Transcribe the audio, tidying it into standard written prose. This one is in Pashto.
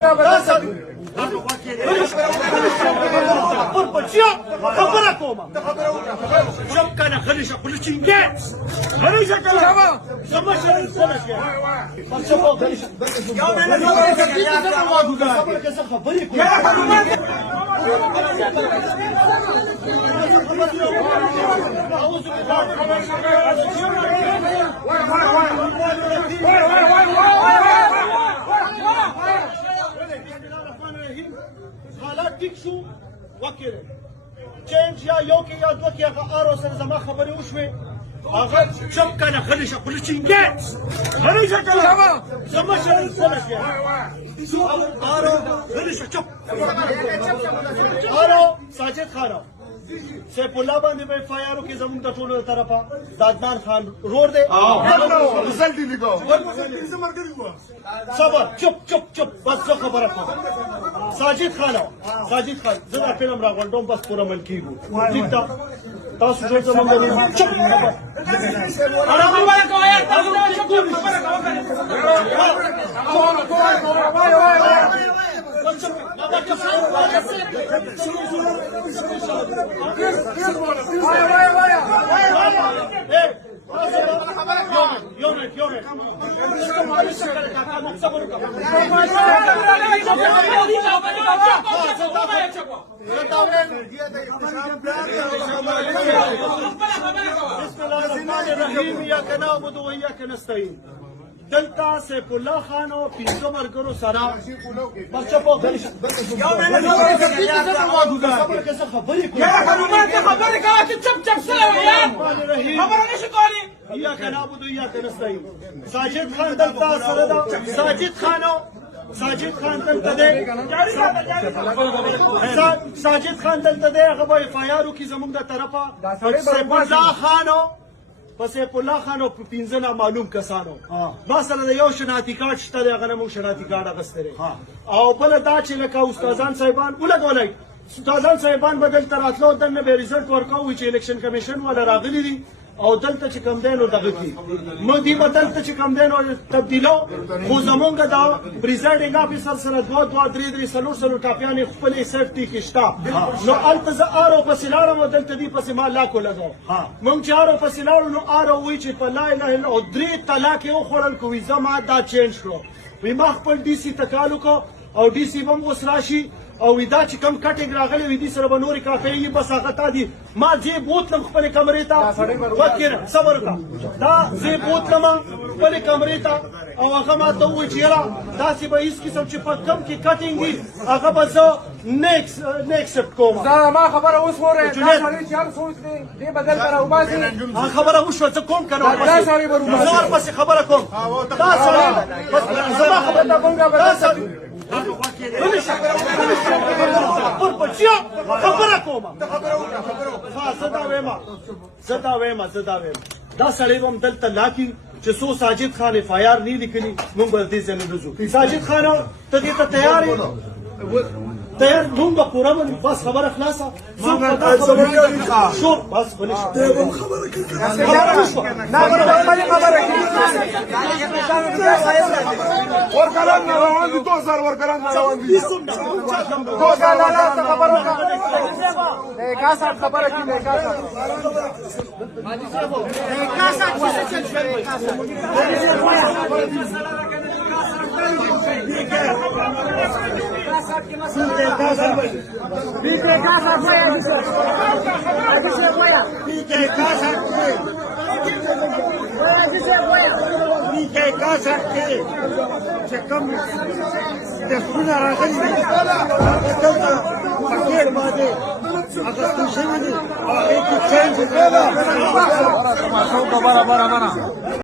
خبره کومه چپ کنه خلیشه خلیشه چینگه خلیشه کنه سمشه خلیشه چپو خلیشه یا مله خبره کومه حالات ټیک شو وکړه چینج یا یو کې یا دوه کې هغه ارو سره زما خبرې وشوې هغه چپ کنه خلیشه خلیشه چینګه خلیشه کنه زما شر خلیشه ارو خلیشه چپ ارو ساجد خانو سیف الله باندې په فایرو کې زموږ د ټولو طرفه دادمان خان روړ دی رزلټ دی لګاو صبر چپ چپ چپ بس زه خبره کوم ساجد خان زه دا فلم راغونډوم بس پوره مل کیږو ٹھیک ده تاسو ټول زموږ چپ آرام وایي کوی تاسو چپ خبره إياك نعبد وإياك نستعين دلتا سیف الله خان او پنځه مرګرو سره بچا په یا مله خبرې کوي چپ چپ سره یار خبره نشي کولی إياك نعبد وإياك نستعين ساجد خان دلتا سره دا ساجد خان دلته دی ساجد خان دلته دی هغه به فایارو کې زموږ د طرفه سیف الله خانو پس سیف الله خان او پنځه نامعلوم کسانو ما سره د یو شناختی کارت شته دی هغه نه موږ شناختی کارت اخیستی دی او بله دا چې لکه استادان صاحبان ولګولی استادان صاحبان به دلته راتلو دننه به رزلټ ورکوو چې الیکشن کمیشن والا راغلي دي او دلته چې کم دی نو دغه کړي موږ دې به دلته چې کم دی نو تبدیلو خو زمونږ د پریزایډینګ افیسر سره دوه درې څلور ټاپیانې خپلې سیفټي کې شته نو هلته زه آرو پسې لاړم او دلته دې پسې ما لاکو لګاو موږ چې آرو پسې لاړو نو آرو وایي چې په لا اله الا او 3 طلاق یې وخوړل که وي زه ما دا چینج کړو وي ما خپل ډي سي تکال وکړو او ډي سي به هم اوس راشي او دا چې کم کټینګ راغلی وي دې سره به نورې کافیې بس هغه تا دي ما ځې بوتلم خپلې کمرې ته وکړه صبر وکړه دا ځې بوتلم خپلې کمرې ته او هغه ما ته ووایي چې یاره داسې به هېڅ قسم چې په کم کې کټینګ وي هغه به زه نه اکسپټ کوم ما خبره اوس وره دا سړی چې هر سوچ دی دې به دلته راوباسي هغه خبره وشوه څه کوم که نه زه ورپسې خبره کوم دا سړی زما خبره ته کوم دا سړی خبره کومه زه دا وایم دا سړی به هم دلته لاکي چې څو ساجد خان اف آی آر نه لیکلي موږ به دې ځای نه ځو ساجد خان ته دې ته تیار یې تیار موږ به پوره بس خبره خلاصه شو بس ورکران روان دي 2000 ورکران روان دي خبره کی